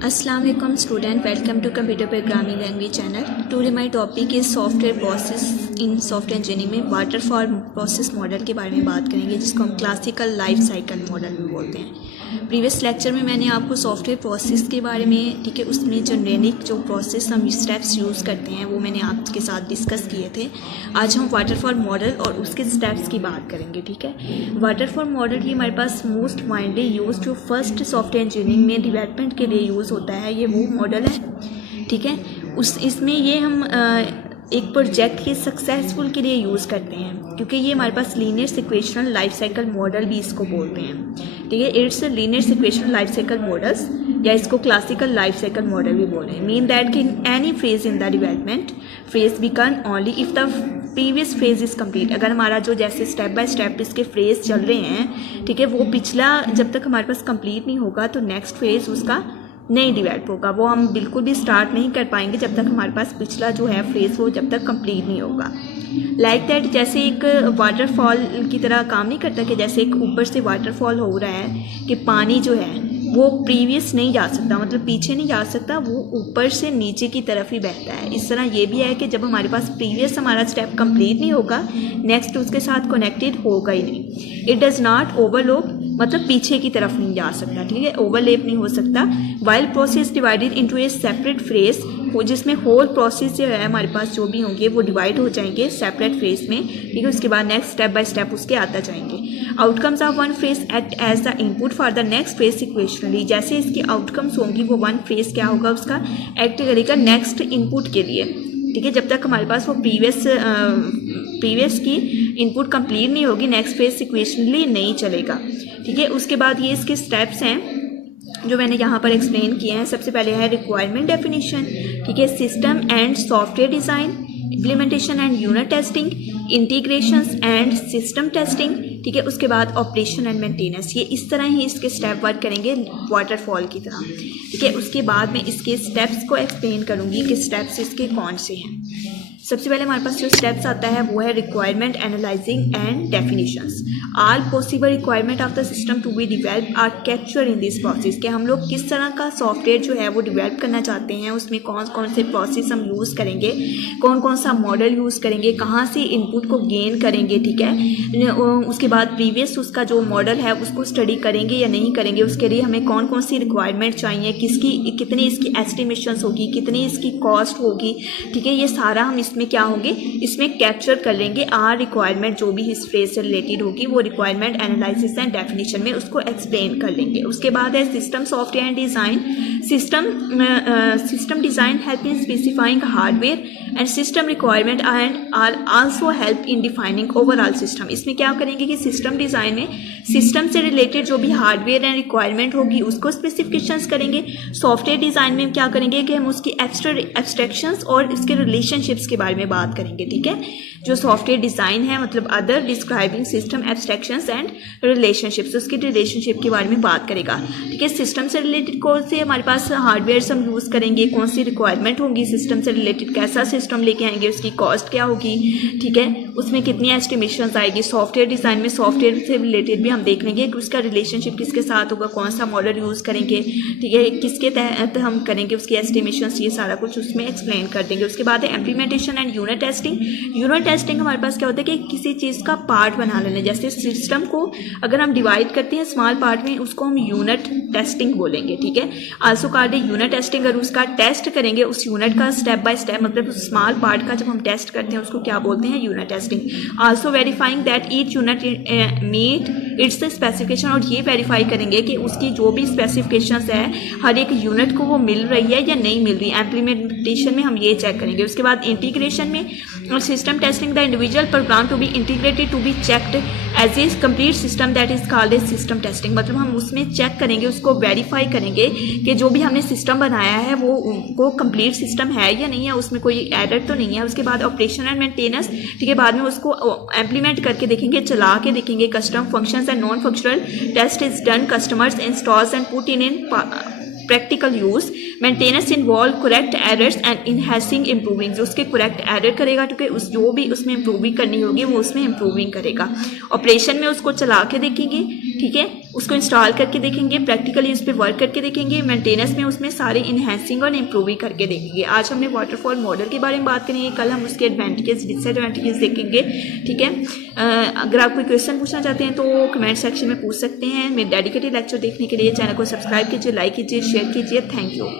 Assalamu alaikum student, welcome to computer programming language channel. Today my topic is software process in software engineering में waterfall process model के बारे में बात करेंगे, जिसको हम क्लासिकल लाइफ साइकिल मॉडल भी बोलते हैं। प्रीवियस लेक्चर में मैंने आपको सॉफ्टवेयर प्रोसेस के बारे में, ठीक है, उसमें जनरेटिक जो प्रोसेस हम स्टेप्स यूज़ करते हैं वो मैंने आपके साथ डिस्कस किए थे। आज हम वाटरफॉल मॉडल और उसके स्टेप्स की बात करेंगे, ठीक है। वाटरफॉल मॉडल ही हमारे पास मोस्ट वाइडली यूज जो फर्स्ट सॉफ्टवेयर इंजीनियरिंग में डेवलपमेंट के लिए यूज़ होता है, ये वो मॉडल है, ठीक है। इसमें ये हम एक प्रोजेक्ट के सक्सेसफुल के लिए यूज़ करते हैं, क्योंकि ये हमारे पास linear sequential life cycle model भी इसको बोलते हैं, ठीक है। It's linear sequential life cycle models, या इसको क्लासिकल लाइफ साइकिल मॉडल भी बोल रहे हैं। मीन दैट कि any phase in the development phase begin only if the previous phase is complete. अगर हमारा जो जैसे स्टेप बाय स्टेप इसके फेज चल रहे हैं, ठीक है, वो पिछला जब तक हमारे पास कंप्लीट नहीं होगा तो नेक्स्ट फेज उसका नहीं डिवेल्प होगा। वो हम बिल्कुल भी स्टार्ट नहीं कर पाएंगे जब तक हमारे पास पिछला जो है फेज वो जब तक कंप्लीट नहीं होगा। लाइक दैट, जैसे एक वाटरफॉल की तरह काम नहीं करता कि जैसे एक ऊपर से वाटरफॉल हो रहा है कि पानी जो है वो प्रीवियस नहीं जा सकता, मतलब पीछे नहीं जा सकता, वो ऊपर से नीचे की तरफ ही बहता है। इस तरह ये भी है कि जब हमारे पास प्रीवियस हमारा स्टेप कंप्लीट नहीं होगा, नेक्स्ट उसके साथ कनेक्टेड होगा ही नहीं। इट डज़ नॉट ओवरलैप, मतलब पीछे की तरफ नहीं जा सकता, ठीक है, ओवरलैप नहीं हो सकता। वाइल प्रोसेस डिवाइडेड इनटू ए सेपरेट फेज, जिसमें होल प्रोसेस जो है हमारे पास जो भी होंगे वो डिवाइड हो जाएंगे सेपरेट फेज में, ठीक है। उसके बाद नेक्स्ट स्टेप बाय स्टेप उसके आता जाएंगे। Outcomes of one phase act as the input for the next phase sequentially. जैसे इसकी आउटकम्स होंगी वो वन फेज क्या होगा, उसका एक्ट करेगा नेक्स्ट इनपुट के लिए, ठीक है। जब तक हमारे पास वो प्रीवियस की इनपुट कंप्लीट नहीं होगी, नेक्स्ट फेज सिक्वेशनली नहीं चलेगा, ठीक है। उसके बाद ये इसके स्टेप्स हैं जो मैंने यहाँ पर एक्सप्लेन किए हैं। सबसे पहले है रिक्वायरमेंट डेफिनेशन, ठीक है, system and software design, implementation and unit testing, integrations and system testing, ठीक है। उसके बाद ऑपरेशन एंड मेंटेनेंस। ये इस तरह ही इसके स्टेप वर्क करेंगे वाटरफॉल की तरह, ठीक है। उसके बाद मैं इसके स्टेप्स को एक्सप्लेन करूँगी कि स्टेप्स इसके कौन से हैं। सबसे पहले हमारे पास जो स्टेप्स आता है वो है requirement analysing and definitions. All possible requirement of the system to be develop are capture in this process. कि हम लोग किस तरह का सॉफ्टवेयर जो है वो डिवेल्प करना चाहते हैं, उसमें कौन कौन से प्रोसेस हम यूज़ करेंगे, कौन कौन सा मॉडल यूज़ करेंगे, कहाँ से इनपुट को गेन करेंगे, ठीक है। उसके बाद प्रीवियस उसका जो मॉडल है उसको स्टडी करेंगे या नहीं करेंगे, उसके लिए हमें कौन कौन सी रिक्वायरमेंट चाहिए, कितनी इसकी एस्टिमेशंस होगी, कितनी इसकी कॉस्ट होगी, ठीक है। ये सारा हम इसमें क्या होंगे, इसमें कैप्चर कर लेंगे। आर रिक्वायरमेंट जो भी इस फेज से रिलेटेड होगी वो रिक्वायरमेंट एनालिसिस एंड डेफिनेशन में उसको एक्सप्लेन कर लेंगे। उसके बाद है system software and design. System design help in specifying hardware and system requirement and are also help in defining overall system. इसमें क्या करेंगे कि सिस्टम डिज़ाइन में सिस्टम से रिलेटेड जो भी हार्डवेयर एंड रिक्वायरमेंट होगी उसको स्पेसिफिकेशंस करेंगे। सॉफ्टवेयर डिज़ाइन में क्या करेंगे कि हम उसकी एब्स्ट्रैक्शंस और इसके रिलेशनशिप्स के बारे में बात करेंगे, ठीक है। जो सॉफ्टवेयर डिज़ाइन है मतलब other describing system abstractions and relationships, उसके रिलेशनशिप के बारे में बात करेगा, ठीक है। सिस्टम से रिलेटेड कौन से हमारे पास हार्डवेयर हम यूज़ करेंगे, कौन सी रिक्वायरमेंट होगी सिस्टम से रिलेटेड, कैसा सिस्टम लेके आएंगे, उसकी कॉस्ट क्या होगी, ठीक है, उसमें कितनी एस्टिमेशंस आएगी। सॉफ्टवेयर डिज़ाइन में सॉफ्टवेयर से रिलेटेड भी हम देख लेंगे कि उसका रिलेशनशिप किसके साथ होगा, कौन सा मॉडल यूज़ करेंगे, ठीक है, किसके तहत हम करेंगे उसकी एस्टिमेशंस, ये सारा कुछ उसमें एक्सप्लेन कर देंगे। उसके बाद है implementation and unit testing. Unit testing हमारे पास क्या होता है कि किसी चीज़ का पार्ट बना लेना, जैसे सिस्टम को अगर हम डिवाइड करते हैं स्मॉल पार्ट में, उसको हम यूनिट टेस्टिंग बोलेंगे, ठीक है। Also called unit testing. अगर उसका टेस्ट करेंगे उस यूनिट का स्टेप बाय स्टेप, मतलब उस स्मॉल पार्ट का जब हम टेस्ट करते हैं उसको क्या बोलते हैं, unit testing. Also verifying that each unit meet its specification. और ये वेरीफाई करेंगे कि उसकी जो भी स्पेसिफिकेशंस है हर एक यूनिट को वो मिल रही है या नहीं मिल रही। इम्प्लीमेंटेशन में हम ये चेक करेंगे। उसके बाद इंटीग्रेशन में system testing the individual program to be integrated to be checked as a complete system that is called a system testing. मतलब हम उसमें चेक करेंगे, उसको वेरीफाई करेंगे कि जो भी हमने सिस्टम बनाया है वो कंप्लीट सिस्टम है या नहीं है, उसमें कोई एरर तो नहीं है। उसके बाद ऑपरेशन एंड मेंटेनेंस, ठीक है, बाद में उसको इम्प्लीमेंट करके देखेंगे, चला के देखेंगे। Custom functions and non functional test is done, customers installs and put in practical use. Maintenance involve correct errors and enhancing improving, जो उसके करेक्ट एरर करेगा क्योंकि उस जो भी उसमें इम्प्रूविंग करनी होगी वो उसमें इम्प्रूविंग करेगा। ऑपरेशन में उसको चला के देखेंगे, ठीक है, उसको इंस्टॉल करके देखेंगे, प्रैक्टिकली उस पर वर्क करके देखेंगे, मेंटेनेंस में उसमें सारे इन्हेंसिंग और इम्प्रूविंग करके देखेंगे। आज हमने वाटरफॉल मॉडल के बारे में बात करेंगे, कल हम उसके एडवांटेजेस डिसएडवांटेजेस देखेंगे। ठीक है, अगर आप कोई क्वेश्चन पूछना चाहते हैं तो कमेंट सेक्शन में पूछ सकते हैं। मेरे डेडिकेटेड लेक्चर देखने के लिए चैनल को सब्सक्राइब कीजिए, लाइक कीजिए, शेयर कीजिए। Thank you.